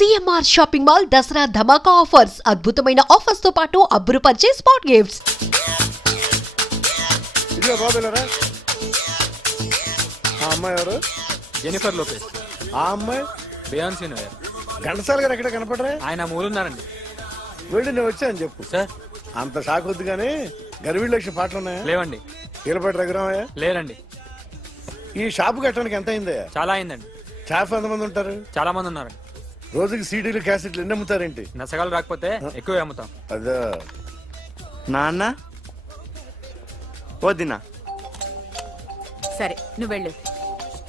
CMR shopping mall Dasara ధమాకా offers అద్భుతమైన offers తో పాటు అబ్బురుపరిచే స్పాట్ గిఫ్ట్స్. ఇదిగో బాబేలరా. ఆ అమ్మాయి ఎవరు? Jennifer Lopez. ఆ అమ్మాయి బియాన్సీ నోయర్. ఘంటసాల గారు ఎక్కడ కనపడరా? ఆయన మూలున్నారండి. వెళ్ళి నేను వచ్చాను చెప్పు సార్. అంత షాక్ వద్దు కానీ గర్వీళ్ళ లక్ష పాటలు ఉన్నాయా? లేవండి. కీలపాటి రఘురామయ్య లేరండి. ఈ షాపు కట్టడానికి ఎంత అయిందయ్యా? చాలా అయిందండి. స్టాఫ్ ఎంతమంది ఉంటారు? చాలా మంది ఉన్నారండి. రోజుకి సీడీలు క్యాసెట్లు ఎన్ని అమ్ముతారేంటి? నసగాలు రాకపోతే ఎక్కువ అమ్ముతాం. అదా నాన్న వదినా. సరే నువ్వు వెళ్ళు.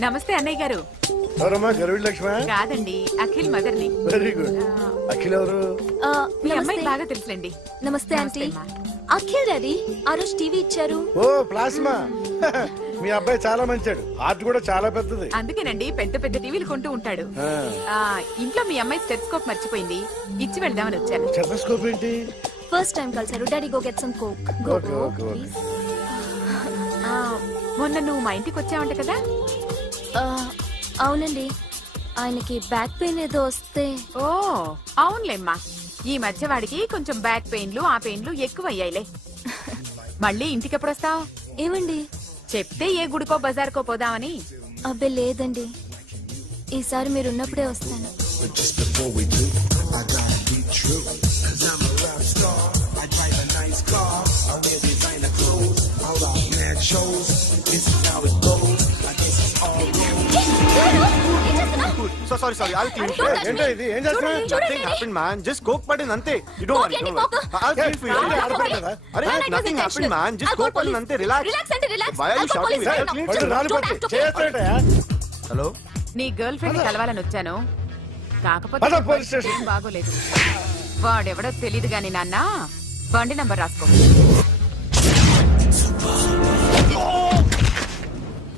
నమస్తే అన్నయ్య గారు. ఎవరమ్మా? గర్వీళ్ళ లక్ష్మ? కాదండి, అఖిల్ మదర్ని. Very good. అఖిల్ ఎవరు? మీ అమ్మాయి బాగా తెలుసులేండి. నమస్తే ఆంటీ. అఖిల్ డాడీ ఆ రోజు టీవీ ఇచ్చారు. ఓ ప్లాస్మా. మీ అబ్బాయి చాలా మంచాడు. హార్ట్ కూడా చాలా పెద్దది. అందుకేనండి పెద్ద పెద్ద టీవీలు కొంటూ ఉంటాడు. ఇంట్లో మీ అమ్మాయి స్టెథోస్కోప్ మర్చిపోయింది, ఇచ్చి వెళ్దామని వచ్చాను. స్టెథోస్కోప్ ఏంటి? ఫస్ట్ టైం కలిసారు. Daddy go get some coke. Go go please. మొన్న నువ్వు మా ఇంటికి వచ్చావంట కదా? అవునండి, ఆయనకి బ్యాక్ పెయిన్ ఏదో వస్తే. ఓ అవునులేమ్మా, ఈ మధ్య వాడికి కొంచెం బ్యాక్ పెయిన్లు ఆ పెయిన్లు ఎక్కువ అయ్యాయిలే. మళ్ళీ ఇంటికి ఎప్పుడు వస్తావు? ఏమండి చెప్తే ఏ గుడికో బజార్కో పోదామని. అబ్బే లేదండి, ఈసారి మీరున్నప్పుడే వస్తాను. Sorry I'll clean. ఏంటో ఇది? ఏం చేస్తున్నా? Nothing happened man, just coke పడింది అంతే. You don't worry. I'll clean for you. అరే nothing happened man, just coke పడింది అంతే. Relax. Why are you shouting? Hello, నీ గర్ల్ ఫ్రెండ్ కలవాలని వచ్చాను, కాకపోతే ఏం బాగోలేదు. వాడెవడో తెలీదు గాని నాన్న, బండి నంబర్ రాసుకో.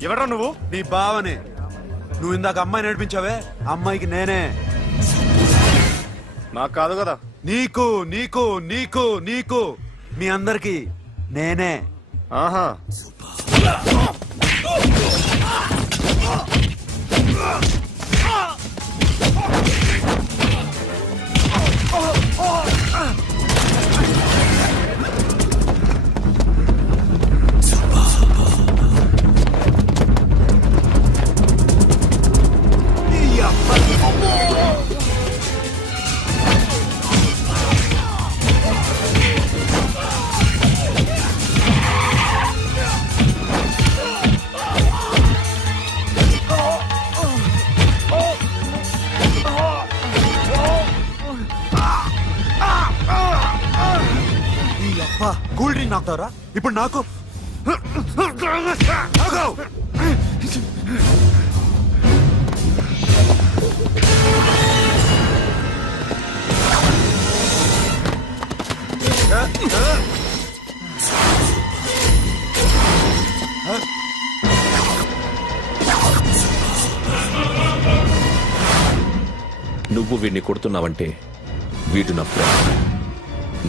ఎవడ్రా నువ్వు? నీ బావనే. నువ్వు ఇందాక అమ్మాయి నడిపించావే, అమ్మాయికి నేనే. నాకు కాదు కదా. నీకు నీకు నీకు నీకు మీ అందరికి నేనే. ఆహా. కూల్ డ్రింక్ నాకుతారా ఇప్పుడు? నాకు నువ్వు వీడిని కొడుతున్నావంటే వీడు నా ఫ్రెండ్.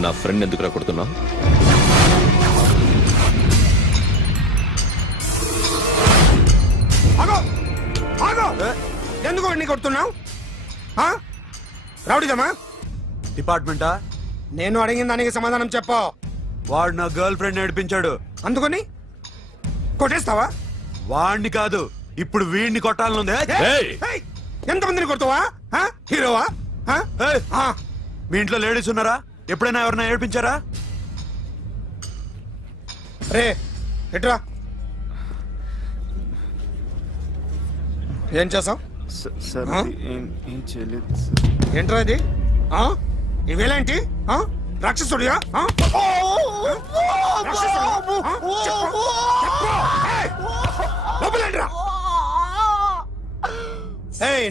నా ఫ్రెండ్ ఎందుకురా కొడుతున్నావు? ఎందుకు వాడిని కొడుతున్నావు? రౌడీదమ్మా? డిపార్ట్మెంటా? నేను అడిగిన దానికి సమాధానం చెప్పు. వాడు నా గర్ల్ ఫ్రెండ్ నడిపించాడు. అందుకని కొట్టేస్తావా? వాడిని కాదు, ఇప్పుడు వీడిని కొట్టాలనుంది. ఎంతమందిని కొడతావా? హీరోవా? మీ ఇంట్లో లేడీస్ ఉన్నారా? ఎప్పుడైనా ఎవరైనా ఏడిపించారా? రే ఎట్రా, ఏం చేసావు? ఏంట్రా ఇది? ఇవేలాంటి రాక్షసుడియా?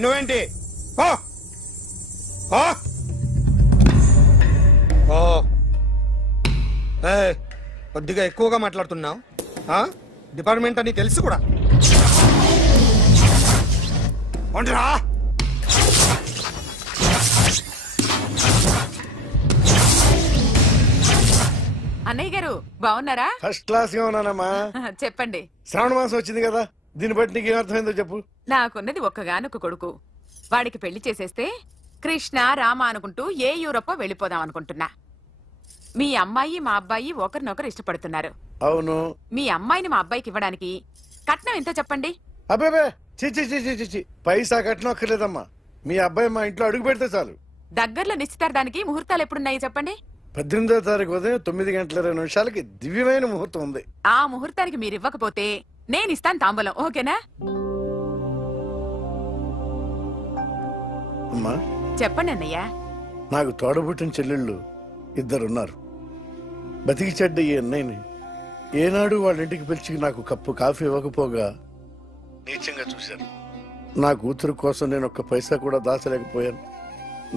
నువ్వేంటి? కొద్దిగా ఎక్కువగా మాట్లాడుతున్నావు. డిపార్ట్మెంట్ అని తెలుసు కూడా. అన్నయ్య గారు బాగున్నారా? ఫస్ట్ క్లాస్ గా ఉన్నానమ్మా. చెప్పండి. శ్రావణ మాసం వచ్చింది కదా, దీన్ని బట్టి నీకు ఏమర్థమైందో చెప్పు. నాకున్నది ఒక్కగానొక్క కొడుకు. వాడికి పెళ్లి చేసేస్తే కృష్ణ రామ అనుకుంటూ ఏ యూరోపో వెళ్ళిపోదాం అనుకుంటున్నా. మీ అమ్మాయి మా అబ్బాయి ఒకరినొకరు ఇష్టపడుతున్నారు. అవును. మీ అమ్మాయిని మా అబ్బాయికి ఇవ్వడానికి కట్నం ఎంతో చెప్పండి. అబ్బాబే చిచి పైసా కట్నం అక్కర్లేదమ్మా. మీ అబ్బాయి మా ఇంట్లో అడుగు పెడితే చాలు. దగ్గరలో నిశ్చితార్థానికి ముహూర్తాలు ఎప్పుడున్నాయి చెప్పండి. 18వ తారీఖు ఉదయం 9:20 దివ్యమైన ముహూర్తం ఉంది. ఆ ముహూర్తానికి మీరు ఇవ్వకపోతే నేను ఇస్తాను తాంబూలం. ఓకేనా? అమ్మా చెప్పండి అన్నయ్య. నాకు తోడబుట్టిన చెల్లెళ్ళు 2 ఉన్నారు. బతికి చెడ్డ ఈ అన్నయ్యని ఏనాడు వాళ్ళ ఇంటికి పిలిచి నాకు కప్పు కాఫీ ఇవ్వకపోగా నీచంగా చూశాను. నా కూతురు కోసం నేను ఒక్క పైసా కూడా దాచలేకపోయాను.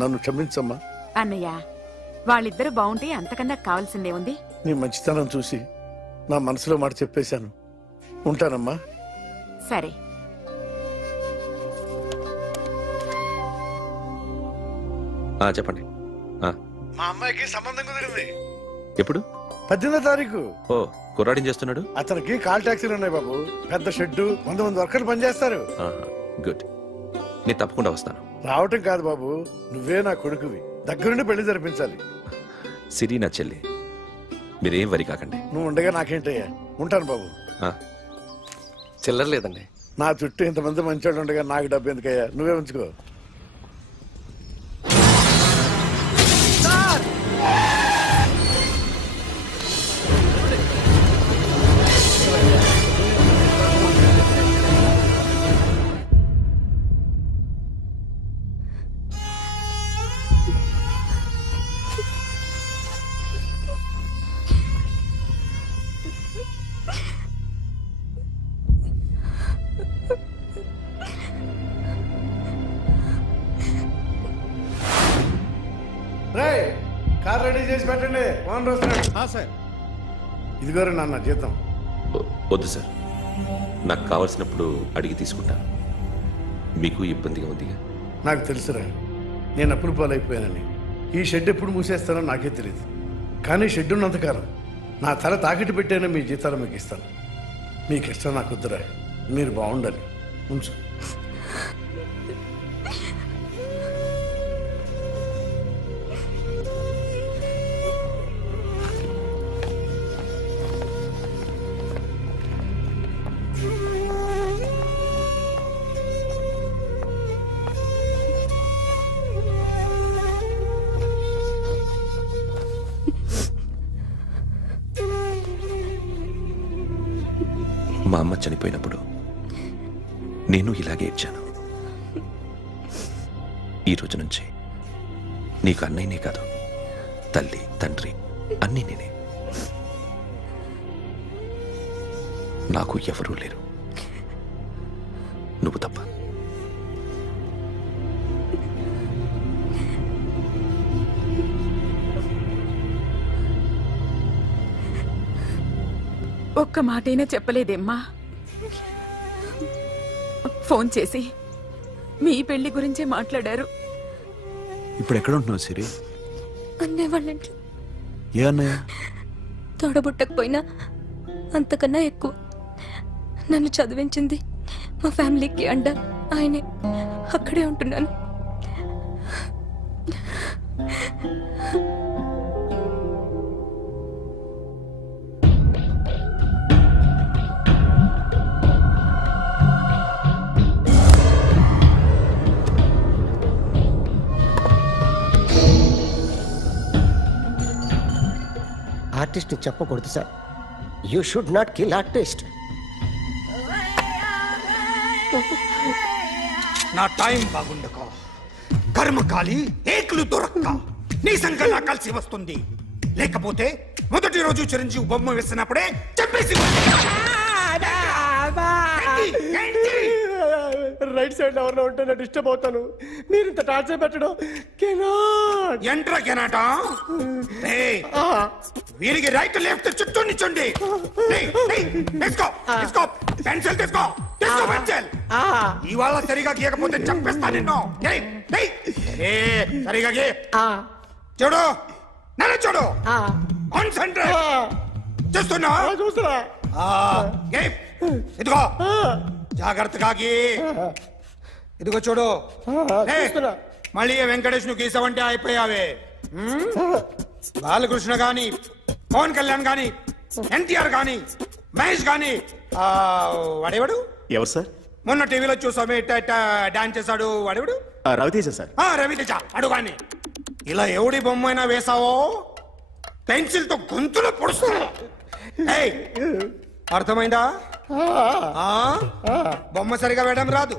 నన్ను క్షమించమ్మా. అన్నయ్య, వాళ్ళిద్దరు బాగుంటే అంతకన్నా కావాల్సిందే ఉంది. నీ మంచితనం చూసి నా మనసులో మాట చెప్పేశాను. ఉంటానమ్మా. సరే. చెప్పండి. మా అమ్మాయికి సంబంధం కుదిరింది. ఎప్పుడు? 18వ తారీఖు. ఓ, కుర్రాడేం చేస్తున్నాడు? అతనికి కాల్ టాక్సీలు ఉన్నాయి బాబు. పెద్ద షెడ్డు, 100 మంది వర్కర్లు పనిచేస్తారు. గుడ్. నేను తప్పకుండా వస్తాను. రావటం కాదు బాబు, నువ్వే నా కొడుకువి. దగ్గరుండి పెళ్లి జరిపించాలి. సిరి నా చెల్లి, మీరేం వరి కాకండి. నువ్వు ఉండగా నాకేంటయ్యా. ఉంటాను బాబు. చిల్లర లేదండి. నా చుట్టూ ఇంతమంది మంచోళ్ళు ఉండగా నాకు డబ్బు ఎందుకయ్యా? నువ్వే ఉంచుకో. కార్ రెడీ చేసి పెట్టండి. ఓనర్ వస్తున్నాడు. సార్ ఇదిగోరు నాన్న జీతం. వద్దు సార్, నాకు కావలసినప్పుడు అడిగి తీసుకుంటాను. మీకు ఇబ్బందిగా ఉంది? నాకు తెలుసురా, నేను అప్పులు పాలైపోయానని. ఈ షెడ్ ఎప్పుడు మూసేస్తానో నాకే తెలియదు. కానీ షెడ్ ఉన్నంతకాలం నా తల తాకిట్టు పెట్టైనా మీ జీతాలు మీకు ఇస్తాను. మీకు ఇష్టం నాకు వద్దురా. మీరు బాగుండాలి. ఉంచు. మా అమ్మ చనిపోయినప్పుడు నేను ఇలాగే ఏడ్చాను. ఈ రోజు నుంచి నీకు అన్నయ్యనే కాదు, తల్లి తండ్రి అన్నీ నేనే. నాకు ఎవరూ లేరు, నువ్వు తప్ప. ఒక్క మాటైనా చెప్పలేదేమ్మా? ఫోన్ చేసి మీ పెళ్లి గురించే మాట్లాడారు. ఇప్పుడు ఎక్కడ ఉంటున్నావు సిరి? అన్నయ్య వాళ్ళ ఇంట్లో. ఏ అన్నయ్య? తోడబుట్టకపోయినా అంతకన్నా ఎక్కువ నన్ను చదివించింది మా ఫ్యామిలీకి అండ ఆయనే. అక్కడే ఉంటున్నాను. ఆర్టిస్ట్ చెప్పకూడదు sir. You should not kill artist. నా టైం బాగుండకో, కర్మకాలి ఏకులు దొరక్క నీ సంఘంగా కలిసి వస్తుంది. లేకపోతే మొదటి రోజు చిరంజీవి బొమ్మ వేసినప్పుడే చెప్పేసి రైట్ సైడ్ ఎవరిలో ఉంటే నేను డిస్టర్బ్ అవుతాను. మీరు ఇంత టార్చర్ పెట్టడం ఎంట్రా కెనాట. వీరికి రైట్ లెఫ్ట్ చుట్టూ నిచ్చండి. పెన్సిల్ తీసుకో, తీసుకో పెన్సిల్. ఇవాళ సరిగా గీయకపోతే చంపేస్తా నిన్ను. సరిగా గీ. చూడు, నన్ను చూడు. కాన్సంట్రేట్ చూస్తున్నా. చూస్తున్నా. ఇదిగో జాగ్రత్తగా గీ. ఇదిగో చూడు. మళ్ళీ వెంకటేష్ ను గీసావంటే అయిపోయావే. బాలకృష్ణ గాని, పవన్ కళ్యాణ్ గాని, ఎన్టీఆర్ గాని, మహేష్ గాని, వాడేవాడు ఎవరు సార్? మొన్న టీవీలో చూసామే డాన్స్ చేశాడు, వాడేవాడు? రవితేజ సార్. రవితేజ అడుగాని. ఇలా ఎవడి బొమ్మైనా వేసావో పెన్సిల్ తో గొంతులో పొడుస్తున్నా. అర్థమైందా? బొమ్మ సరిగా వేయడం రాదు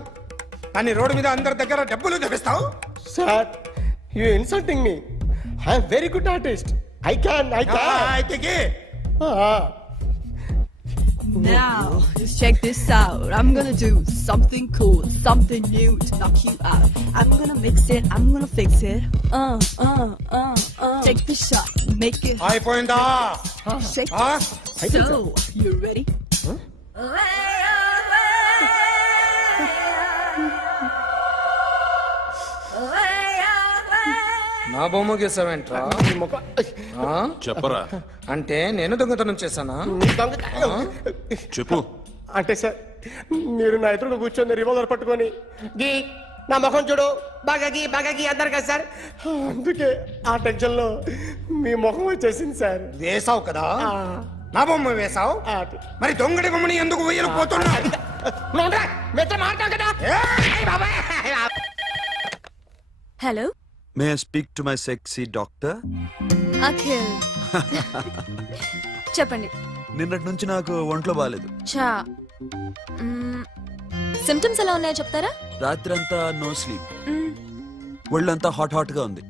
కానీ రోడ్డు మీద అందరి దగ్గర డబ్బులు తెప్పిస్తావు. Sir, you insulting me. I am very good artist. I can. Now, just check this out. I'm gonna do something cool, something new to knock you out. I'm gonna mix it, I'm gonna fix it. Take the shot, make it. అయిపోయిందా? Shake it. So, you ready? నా బొమ్మ గీసావేంట్రా? చెప్పరా. అంటే నేను దొంగతనం చేశానా? చెప్పు. అంటే సార్, మీరు నా ఎదురుగా కూర్చొని రివాల్వర్ పట్టుకొని గీ నా ముఖం చూడు బాగా గీ అన్నారు కదా సార్. అందుకే ఆ టెన్షన్ లో మీ ముఖం వచ్చేసింది సార్. వేసావు కదా, నా బొమ్మ వేసావు, మరి దొంగడి బొమ్మని ఎందుకు వేయలు పోతున్నా? Hello, may I speak to my sexy doctor? Akhil. చెప్పండి. నిన్నటి నుంచి నాకు ఒంట్లో బాగాలేదు. సిమ్టమ్స్ ఎలా ఉన్నాయో చెప్తారా? రాత్రంతా నో స్లీప్, ఒళ్ళంతా హాట్ గా ఉంది,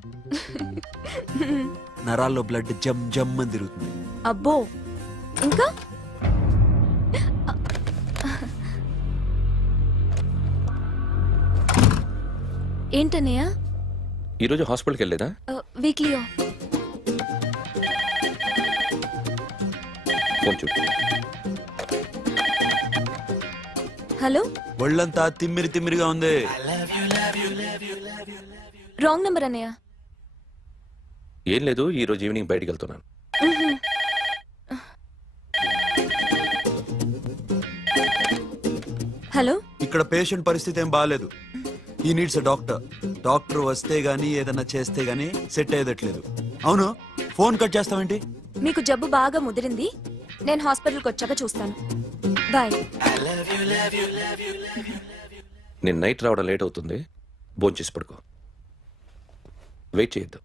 నరాల్లో బ్లడ్ జమ్ జమ్ అని తిరుగుతుంది. అబ్బో, ఇంకా? ఏంటన్నయ్య? ఈరోజు హాస్పిటల్కి వెళ్ళలేదా? Weekly off. ఫోన్ చూడు. హలో, ఒళ్ళంతా తిమ్మిరిగా ఉంది. రాంగ్ నెంబర్ అన్నయ్య. ఏం లేదు, ఈరోజు ఈవినింగ్ బయటికి వెళ్తున్నాను. హలో, ఇక్కడ పేషెంట్ పరిస్థితి ఏం బాగాలేదు. ఈ నీడ్స్ డాక్టర్. డాక్టర్ వస్తే గానీ ఏదన్నా చేస్తే గానీ సెట్ అయ్యేదట్లేదు. అవును, ఫోన్ కట్ చేస్తావేంటి? మీకు జబ్బు బాగా ముదిరింది, నేను హాస్పిటల్కి వచ్చాక చూస్తాను. బాయ్. నేను నైట్ రావడం లేట్ అవుతుంది, భోంచేసి పడుకో. వెయిట్ చేయొద్దు.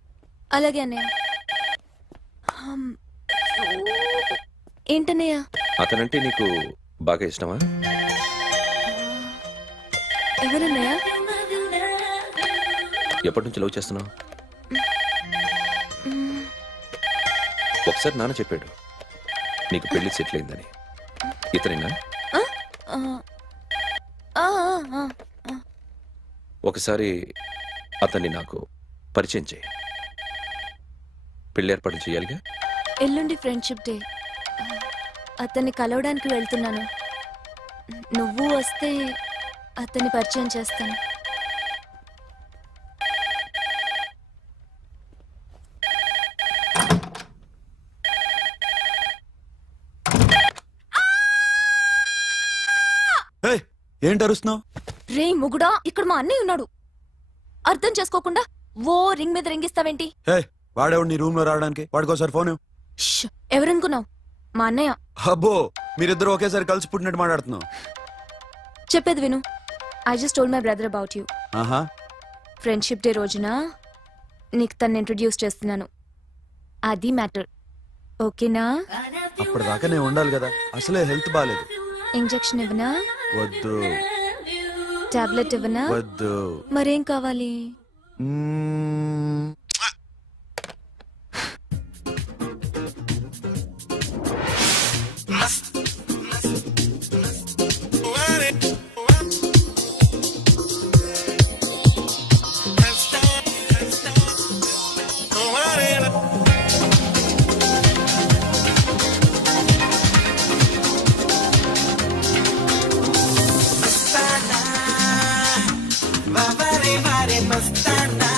అలాగే అన్నయ్య. ఏంటన్నయ్య? అతనంటే నీకు బాగా ఇష్టమా? ఎవరన్నయ్య? ఎప్పటి నుంచి లవ్ చేస్తున్నావు? ఒకసారి నాన్న చెప్పాడు నీకు పెళ్లి సెటిల్ అయిందని. ఇతనేనా? ఒకసారి అతన్ని నాకు పరిచయం చేయి. పెళ్లి ఏర్పాటు చేయాలిగా. ఎల్లుండి ఫ్రెండ్షిప్ డే, అతన్ని కలవడానికి వెళ్తున్నాను. నువ్వు వస్తే అతన్ని పరిచయం చేస్తాను. ఏంటి అరుస్తున్నావు? రే ముగుడా, ఇక్కడ మా అన్నయ్య ఉన్నాడు. అర్థం చేసుకోకుండా ఓ రింగ్ మీద రింగిస్తావేంటి? వాడేవాడు నీ రూమ్ లో రావడానికి? వాడికోసారి ఫోన్. ఎవరనుకున్నావు? మా అన్నయ్య. అబ్బో, మీరిద్దరు ఒకేసారి కలిసి పుట్టినట్టు మాట్లాడుతున్నావు. చెప్పేది విను. I just told my brother about you. Friendship day రోజున నీకు తను ఇంట్రొడ్యూస్ చేస్తున్నాను. అది మ్యాటర్. ఓకేనా? అప్పటిదాకా నేను ఉండాలి కదా, అసలే హెల్త్ బాగాలేదు. ఇంజెక్షన్ ఇవ్వనా? వద్దు. టాబ్లెట్ ఇవ్వనా? వద్దు. మరేం కావాలి? Mastana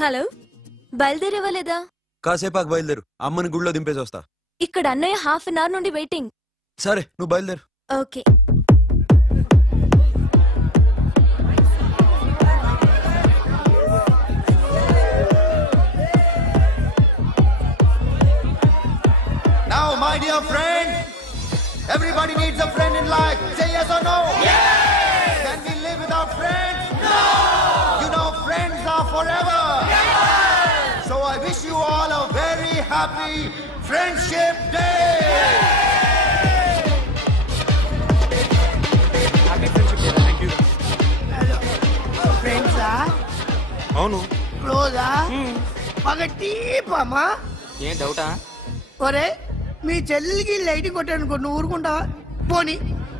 హలో, బయలుదేరేవా లేదా? కాసేపాకు బయలుదేరు, అమ్మని గుళ్ళో దింపేసి వస్తా. ఇక్కడ అన్నయ్య హాఫ్ అన్ అవర్ నుండి వెయిటింగ్. సరే, నువ్వు బయలుదేరు. Okay. Now, my dear friend, everybody needs a friend in life. Say yes or no? Yes! Can we live without friends? No! You know, friends are forever. Yes! So I wish you all a very happy Friendship Day! Happy Friendship Day. Thank you. Friends ah? అవును. Close ah? బాగా deep అమ్మా. ఏం డౌటా? ఒరే, మీ చెల్లెలికి light కొట్టానుకో, నువ్వు ఊరుకుంటావా? పోనీ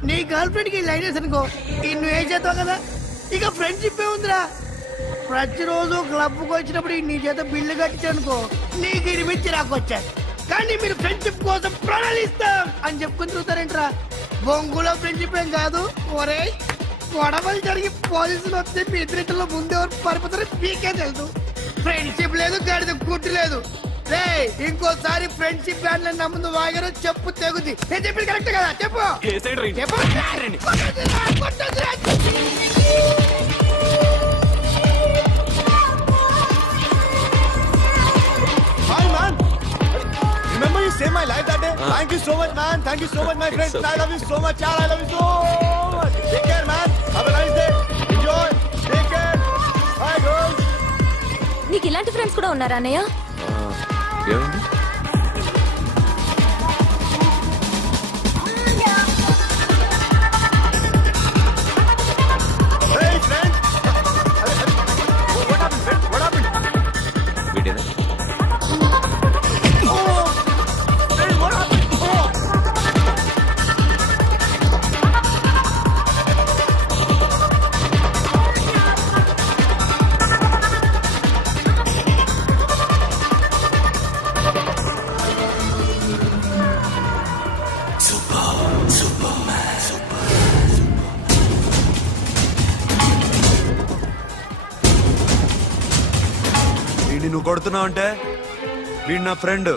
నీ గర్ల్ ఫ్రెండ్ కి లైట్ వేసానుకో, నువ్వు ఏం చేస్తావు కదా? ఇక ఫ్రెండ్షిప్ ఏ ఉందిరా. ప్రతిరోజు క్లబ్కి వచ్చినప్పుడు నీ చేత బిల్లు కట్టించానుకో, నీకు ఇరిమిచ్చి రాకొచ్చాను. కానీ మీరు ఫ్రెండ్షిప్ కోసం ప్రణాళిస్తాం అని చెప్పుకుని చూస్తారేంట్రా? బొంగులో ఫ్రెండ్షిప్ ఏం కాదు. ఒరే, గొడవలు జరిగి పోలీసులు వస్తే మీ ఇద్దరిలో ముందెవరు పరిపోతారో మీకే తెలుసు. ఫ్రెండ్షిప్ లేదు, గడిద గుడ్డు లేదు. ఇంకోసారి ఫ్రెండ్షిప్ బ్యాండ్ నమ్ముందు వాగారో చెప్పు తెగుద్ది. నేను చెప్పింది కరెక్ట్ కదా? చెప్పు. Hi man. Remember you saved my life that day? Thank you so much man. Thank you so much my friend. I love you so much. I love you so much. Take care man. Have a nice day. Enjoy. Take care. Bye girls. నీకు ఇలాంటి friends కూడా ఉన్నారా అన్నయ్య? ఏమైంది? Hey friend. What happened friend? What happened? వీడేనా? Oh. Hey what happened? Oh. వీడిని నువ్వు కొడుతున్నావు అంటే వీడు నా ఫ్రెండ్.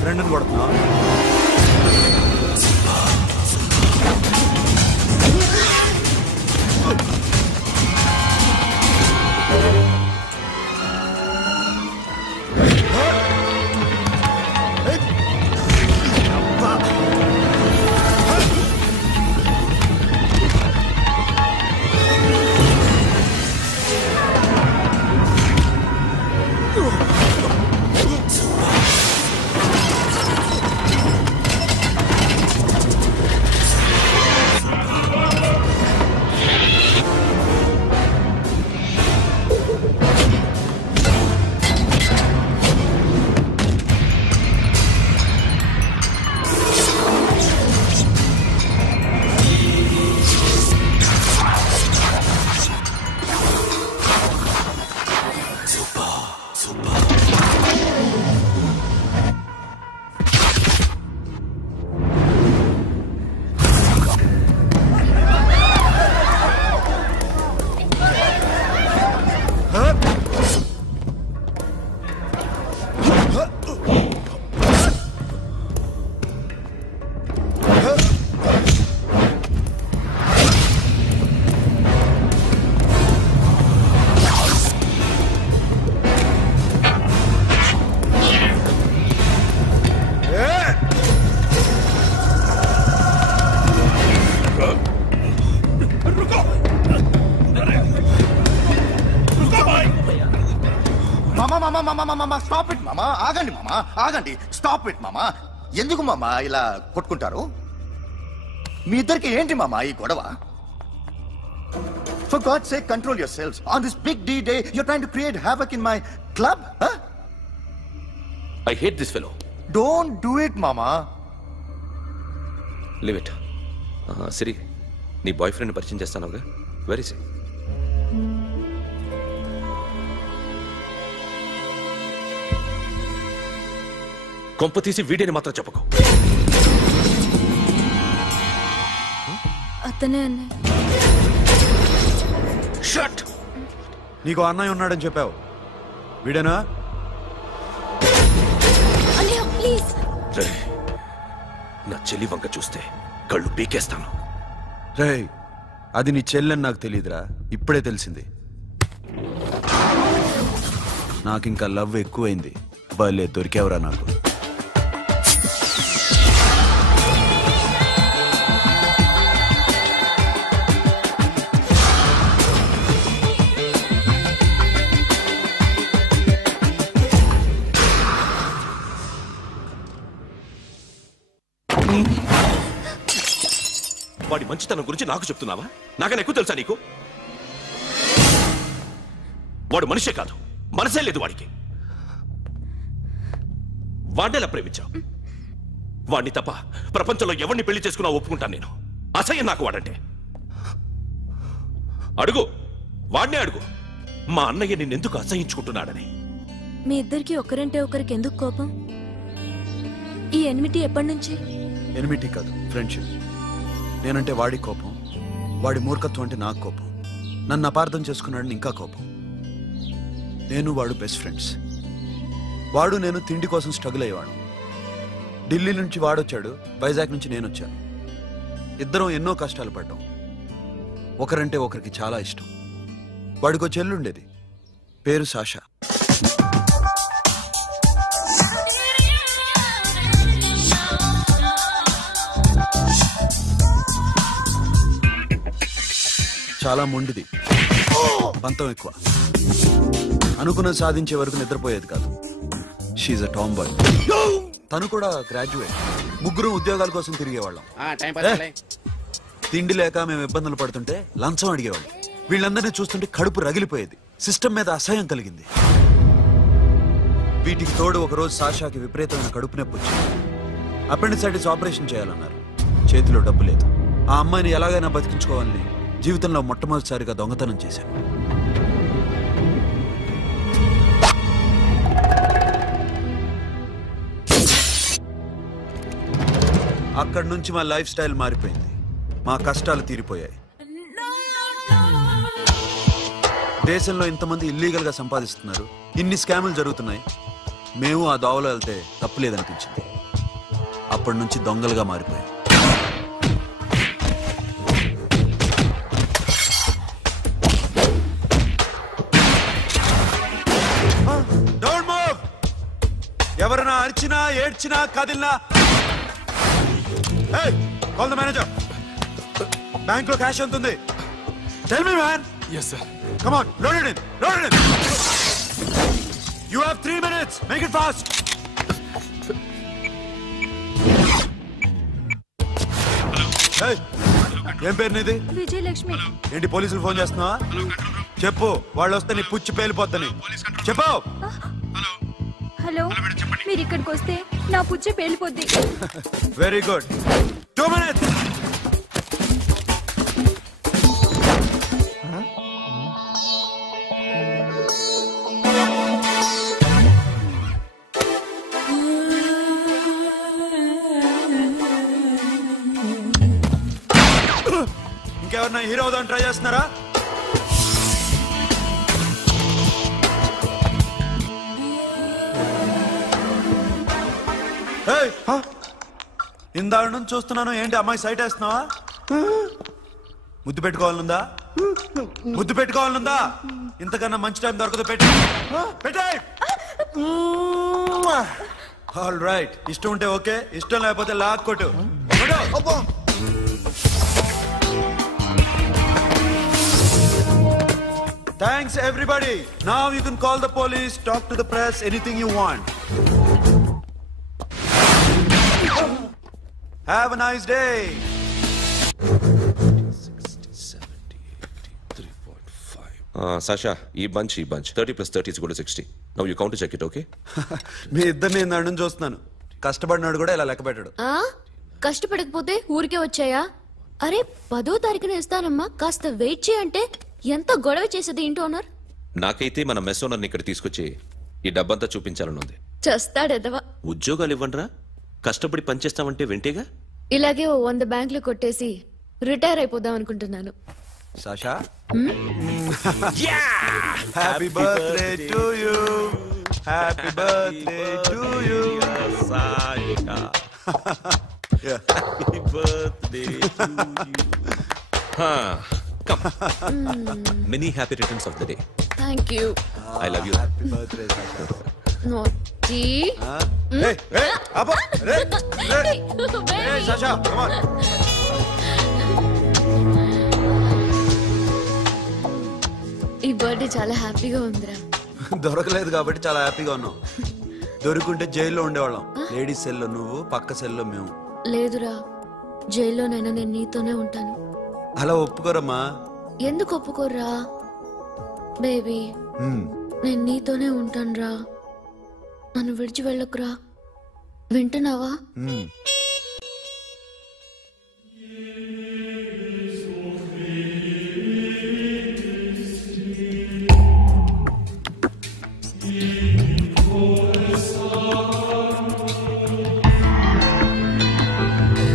ఫ్రెండ్ని కొడుతున్నావు? స్టాప్ ఇట్ మామా, ఆగండి మామా, ఆగండి. స్టాప్ ఇట్ మామా. ఎందుకు మామా ఇలా కొట్టుకుంటారు? మీ ఇద్దరికి ఏంటి మామా ఈ గొడవ? For God's sake, control yourselves. On this big D day, you're trying to create havoc in my club? Huh? I hate this fellow. Don't do it, mama. Leave it. Siri, నీ బాయ్ ఫ్రెండ్ పరిచయం చేస్తానుగా. Very సే. కొంప తీసి వీడియోని మాత్రం చెప్పకు. అతనే అన్నయ్య. Shut. నీకు అన్నయ్య ఉన్నాడని చెప్పావు, వీడేనా? అన్నయ్య ప్లీజ్. నా చెల్లి వంక చూస్తే కళ్ళు పీకేస్తాను. రే, అది నీ చెల్లెని నాకు తెలియదురా, ఇప్పుడే తెలిసింది. నాకింకా లవ్ ఎక్కువైంది. భలే దొరికావురా నాకు. వాడి మంచితనం గురించి నాకు చెప్తున్నావా? నాకన్నా ఎక్కువ తెలుసా నీకు? వాడు మనిషే కాదు, మనసే లేదు వాడికి. వాడినేలా ప్రేమించావు? వాడిని తప్ప ప్రపంచంలో ఎవరిని పెళ్లి చేసుకున్నా ఒప్పుకుంటాను నేను. అసహ్యం నాకు వాడంటే. అడుగు, వాడినే అడుగు, మా అన్నయ్య నిన్నెందుకు అసహించుకుంటున్నాడని. మీ ఇద్దరికి ఒకరంటే ఒకరికి ఎందుకు కోపం? ఈ ఎనిమిటీ ఎప్పటి నుంచి? ఎనిమిటీ కాదు, ఫ్రెండ్షిప్. నేనంటే వాడి కోపం, వాడి మూర్ఖత్వం అంటే నాకు కోపం. నన్ను అపార్థం చేసుకున్నాడని ఇంకా కోపం. నేను వాడు బెస్ట్ ఫ్రెండ్స్. వాడు నేను తిండి కోసం స్ట్రగుల్ అయ్యేవాడు. ఢిల్లీ నుంచి వాడొచ్చాడు, వైజాగ్ నుంచి నేను వచ్చాను. ఇద్దరం ఎన్నో కష్టాలు పడ్డాం. ఒకరంటే ఒకరికి చాలా ఇష్టం. వాడికో చెల్లుండేది, పేరు సాషా. చాలా మొండిది, పంతం ఎక్కువ. అనుకున్నది సాధించే వరకు నిద్రపోయేది కాదు. She a tomboy. తను కూడా గ్రాడ్యుయేట్. ముగ్గురు ఉద్యోగాల కోసం తిరిగేవాళ్ళం. తిండి లేక మేము ఇబ్బందులు పడుతుంటే లంచం అడిగేవాళ్ళం. వీళ్ళందరినీ చూస్తుంటే కడుపు రగిలిపోయేది. సిస్టమ్ మీద అసహ్యం కలిగింది. వీటికి తోడు ఒకరోజు సాషాకి విపరీతమైన కడుపు నొప్పి వచ్చింది. అపెండిసైటిస్ ఆపరేషన్ చేయాలన్నారు. చేతిలో డబ్బు లేదు. ఆ అమ్మాయిని ఎలాగైనా బతికించుకోవాలని జీవితంలో మొట్టమొదటిసారిగా దొంగతనం చేశాను. అక్కడి నుంచి మా లైఫ్ స్టైల్ మారిపోయింది. మా కష్టాలు తీరిపోయాయి. దేశంలో ఇంతమంది ఇల్లీగల్ గా సంపాదిస్తున్నారు, ఇన్ని స్కాములు జరుగుతున్నాయి. మేము ఆ దోవలో వెళ్తే తప్పులేదనిపించింది. అప్పటి నుంచి దొంగలుగా మారిపోయాం. Don't move. ఎవరైనా అరిచినా ఏడ్చినా కదిలినా కాల్ ద మేనేజర్. బ్యాంక్ లో క్యాష్ ఎంత ఉంది? Tell me man. Yes, sir. Come on, load it in. Load it in. You have 3 minutes. Make it fast. Hey, ఏం పేరు నీది? విజయలక్ష్మి. ఏంటి పోలీసులు ఫోన్ చేస్తున్నావా? చెప్పు, వాళ్ళు వస్తే నీ పుచ్చి పేలిపోద్దని చెప్పు. హలో, మీరు ఇక్కడికి వస్తే నా పుచ్చి పేలిపోద్ది. Very good. 2 minutes. ఇంకెవరన్నా హీరో అవుదామని ట్రై చేస్తున్నారా? ఇందాక నుంచి చూస్తున్నాను, ఏంటి అమ్మాయి సైట్ వేస్తున్నావా? ముద్దు పెట్టుకోవాలనుందా? ముద్దు పెట్టుకోవాలనుందా? ఇంతకన్నా మంచి టైం దొరకదు. పెట్టే. ఆల్ రైట్, ఇష్టం ఉంటే ఓకే, ఇష్టం లేకపోతే లాక్కొట్టు. Thanks everybody. Now you can call the police, talk to the press, anything you want. Have a nice day. 60, 70, 80, 3.5. Sasha, ఈ bunch 30 plus 30 is equal to 60. Now you count to check it, okay? మీ ఇద్దరిని నేను చూస్తున్నాను. కష్టపడినాడు కూడా ఇలా లెక్క పెట్టాడు. కష్టపడకపోతే ఊరికే వచ్చాయా? అరే 10వ తారీఖున ఇస్తానమ్మా, కాస్త వెయిట్ చేయంటే ఎంత గొడవ చేసేది ఏంటి ఓనర్? నాకైతే మన మెస్ ఓనర్ని ఇక్కడ తీసుకొచ్చి ఈ డబ్బంతా చూపించాలని ఉంది. చేస్తాడెదవా. ఉద్యోగాలు ఇవ్వండిరా, కష్టపడి పనిచేస్తామంటే వెంటేగా. ఇలాగే 100 బ్యాంకులు కొట్టేసి రిటైర్ అయిపోదాం అనుకుంటున్నాను. Sasha, happy birthday to you. Happy birthday to you Sasha. Happy birthday to you. Come. Many happy returns of the day. Thank you. I love you. Happy birthday, Sasha. Naughty. Hey, Abba. Hey, Sasha, come on. ఈ birthday చాలా హ్యాపీగా ఉందిరా. దొరకలేదు కాబట్టి చాలా హ్యాపీగా ఉన్నాం. దొరుకుంటే జైల్లో ఉండేవాళ్ళం. లేడీస్ సెల్లో నువ్వు, పక్క సెల్లో మేము. లేదురా, జైల్లోనైనా నేను నీతోనే ఉంటాను. అలా ఒప్పుకోరమ్మా. ఎందుకు ఒప్పుకోర్రా బేబీ? నేను నీతోనే ఉంటానురా, నన్ను విడిచి వెళ్ళకురా. వింటున్నావా?